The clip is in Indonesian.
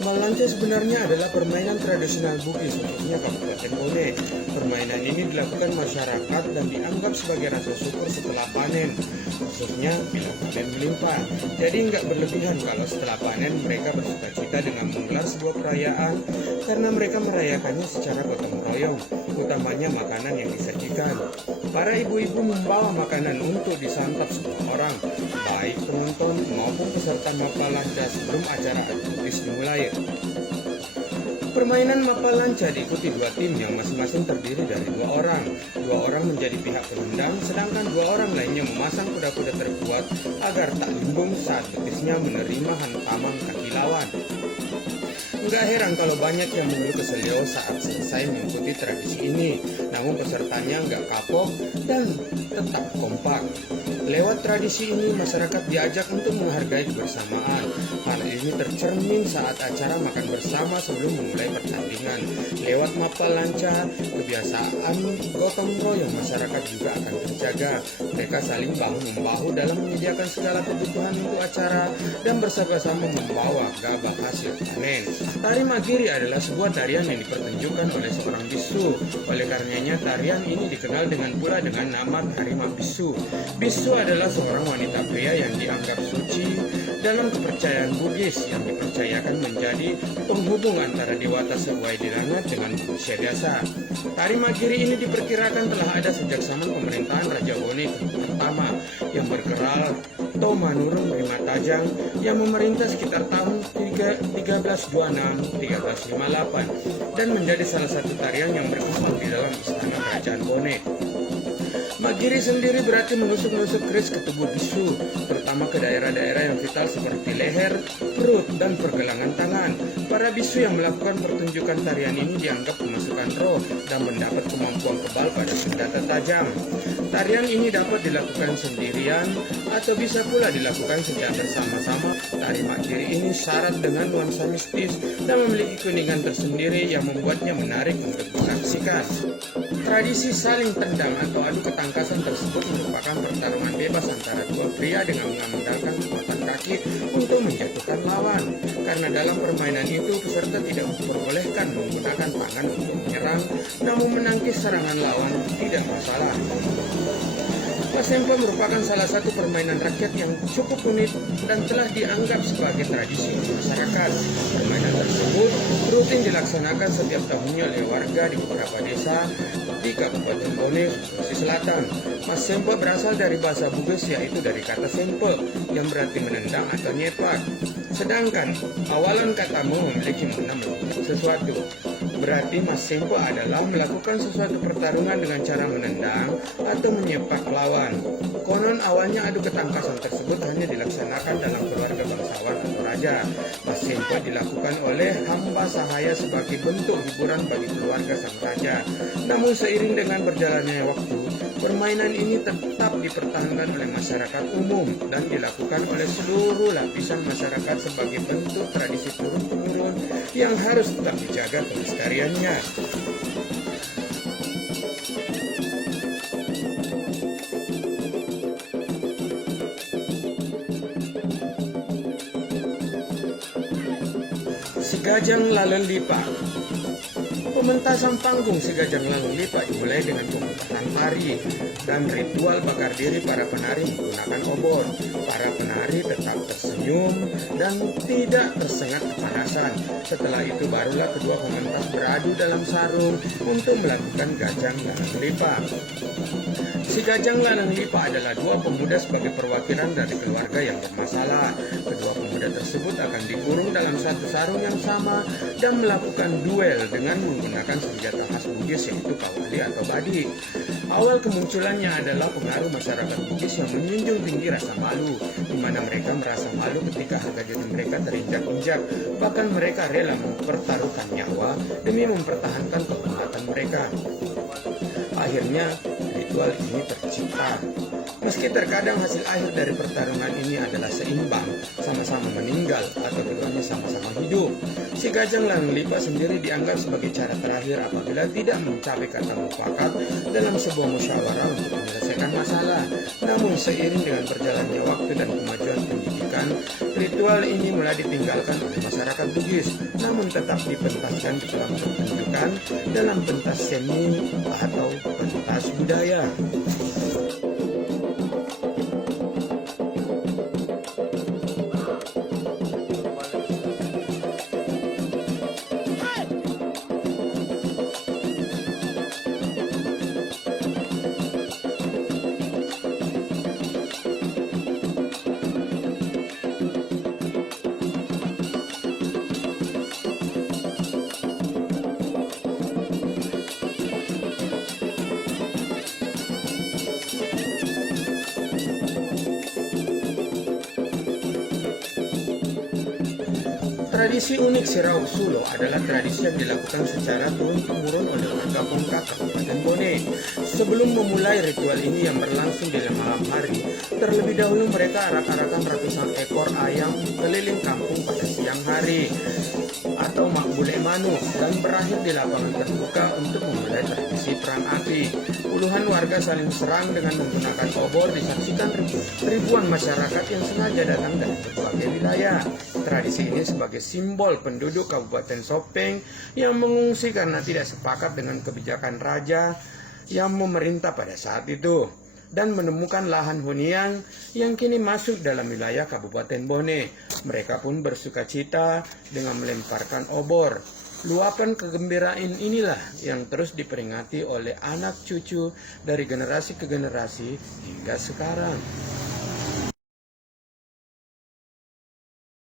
Malance sebenarnya adalah permainan tradisional Bugis, khususnya Kabupaten Bone. Permainan ini dilakukan masyarakat dan dianggap sebagai rasa syukur setelah panen, khususnya bila panen melimpah. Jadi nggak berlebihan kalau setelah panen mereka bersukacita dengan menggelar sebuah perayaan karena mereka merayakannya secara gotong royong, utamanya makanan yang disajikan. Para ibu-ibu membawa makanan untuk disantap semua orang, baik penonton maupun peserta Mapalanca sebelum acara Bugis dimulai. Permainan Mapalanca diikuti dua tim yang masing-masing terdiri dari dua orang. Dua orang menjadi pihak penendang, sedangkan dua orang lainnya memasang kuda-kuda terkuat agar tak limbung saat betisnya menerima hantaman kaki lawan. Enggak heran kalau banyak yang mengeluh keselio saat selesai mengikuti tradisi ini, namun pesertanya enggak kapok dan tetap kompak. Lewat tradisi ini, masyarakat diajak untuk menghargai kebersamaan. Hal ini tercermin saat acara makan bersama sebelum memulai pertandingan. Lewat Mapalanca, kebiasaan gotong royong masyarakat juga akan terjaga. Mereka saling bahu-membahu dalam menyediakan segala kebutuhan untuk acara dan bersama-sama membawa gabah hasil panen. Tari Magiri adalah sebuah tarian yang dipertunjukkan oleh seorang bisu. Oleh karenanya, tarian ini dikenal dengan nama Tari Bisu. Bisu adalah seorang wanita pria yang dianggap suci dalam kepercayaan Bugis yang dipercayakan menjadi penghubung antara dewata sesuai dirangat dengan manusia biasa. Tari Magiri ini diperkirakan telah ada sejak zaman pemerintahan Raja Bone pertama yang bergerak Tomanurung Rimatajang yang memerintah sekitar tahun 1326-1358 dan menjadi salah satu tarian yang berkembang di dalam istana kerajaan Bone. Magiri sendiri berarti menusuk-nusuk keris ke tubuh bisu, terutama ke daerah-daerah yang vital seperti leher, perut, dan pergelangan tangan. Para bisu yang melakukan pertunjukan tarian ini dianggap kemasukan roh dan mendapat kemampuan kebal pada senjata tajam. Tarian ini dapat dilakukan sendirian atau bisa pula dilakukan secara bersama-sama. Tari Magiri ini syarat dengan nuansa mistis dan memiliki kuningan tersendiri yang membuatnya menarik untuk disaksikan. Tradisi saling tendang atau adu ketangkasan tersebut merupakan pertarungan bebas antara dua pria dengan mengandalkan kekuatan kaki untuk menjatuhkan lawan. Karena dalam permainan itu peserta tidak diperbolehkan menggunakan tangan untuk menyerang, namun menangkis serangan lawan tidak masalah. Pasempo merupakan salah satu permainan rakyat yang cukup unik dan telah dianggap sebagai tradisi masyarakat. Permainan tersebut rutin dilaksanakan setiap tahunnya oleh warga di beberapa desa di Kabupaten Bone, Sulawesi Selatan. Pasempo berasal dari bahasa Bugis yaitu dari kata sempe yang berarti menendang atau nyepak. Sedangkan awalan kata memiliki makna melakukan sesuatu. Berarti Masempo adalah melakukan sesuatu pertarungan dengan cara menendang atau menyepak lawan. Konon awalnya adu ketangkasan tersebut hanya dilaksanakan dalam keluarga bangsawan atau raja. Masempo dilakukan oleh hamba sahaya sebagai bentuk hiburan bagi keluarga sang raja. Namun seiring dengan berjalannya waktu, permainan ini tetap dipertahankan oleh masyarakat umum dan dilakukan oleh seluruh lapisan masyarakat sebagai bentuk tradisi turun-temurun yang harus tetap dijaga kelestariannya. Sigajang Laleng Lipa. Pementasan panggung Sigajang Laleng Lipa dimulai dengan pemutaran tari dan ritual bakar diri para penari menggunakan obor. Para penari tetap tersenyum dan tidak tersengat kepanasan. Setelah itu barulah kedua pementas beradu dalam sarung untuk melakukan Gajang Laleng Lipa. Si Gajang Laleng Lipa adalah dua pemuda sebagai perwakilan dari keluarga yang bermasalah. Kedua pemuda tersebut akan dikurung dalam satu sarung yang sama dan melakukan duel dengan menggunakan senjata khas Bugis yaitu kawali atau badik. Awal kemunculannya adalah pengaruh masyarakat Bugis yang menjunjung tinggi rasa malu, di mana mereka merasa malu ketika harga diri mereka terinjak-injak. Bahkan mereka rela mempertaruhkan nyawa demi mempertahankan kehormatan mereka. Akhirnya ritual ini tercipta. Meski terkadang hasil akhir dari pertarungan ini adalah seimbang, sama-sama meninggal atau keduanya sama-sama hidup, si Gajang Langlipa sendiri dianggap sebagai cara terakhir apabila tidak mencapai kata mufakat dalam sebuah musyawarah untuk menyelesaikan masalah. Namun seiring dengan berjalannya waktu dan kemajuan pendidikan, ritual ini mulai ditinggalkan oleh masyarakat Bugis, namun tetap dipentaskan di dalam pertunjukan dalam pentas seni atau pentas budaya. Tradisi unik Siraup Sulo adalah tradisi yang dilakukan secara turun-temurun oleh warga Pongka Kabupaten Bone. Sebelum memulai ritual ini yang berlangsung di malam hari, terlebih dahulu mereka arak-arakan ratusan ekor ayam keliling kampung pada siang hari atau makbule manu dan berakhir di lapangan terbuka untuk memulai tradisi perang api. Puluhan warga saling serang dengan menggunakan obor disaksikan ribuan masyarakat yang sengaja datang dari berbagai wilayah. Tradisi ini sebagai simbol penduduk Kabupaten Sopeng yang mengungsi karena tidak sepakat dengan kebijakan raja yang memerintah pada saat itu dan menemukan lahan hunian yang kini masuk dalam wilayah Kabupaten Bone. Mereka pun bersuka cita dengan melemparkan obor. Luapan kegembiraan inilah yang terus diperingati oleh anak cucu dari generasi ke generasi hingga sekarang.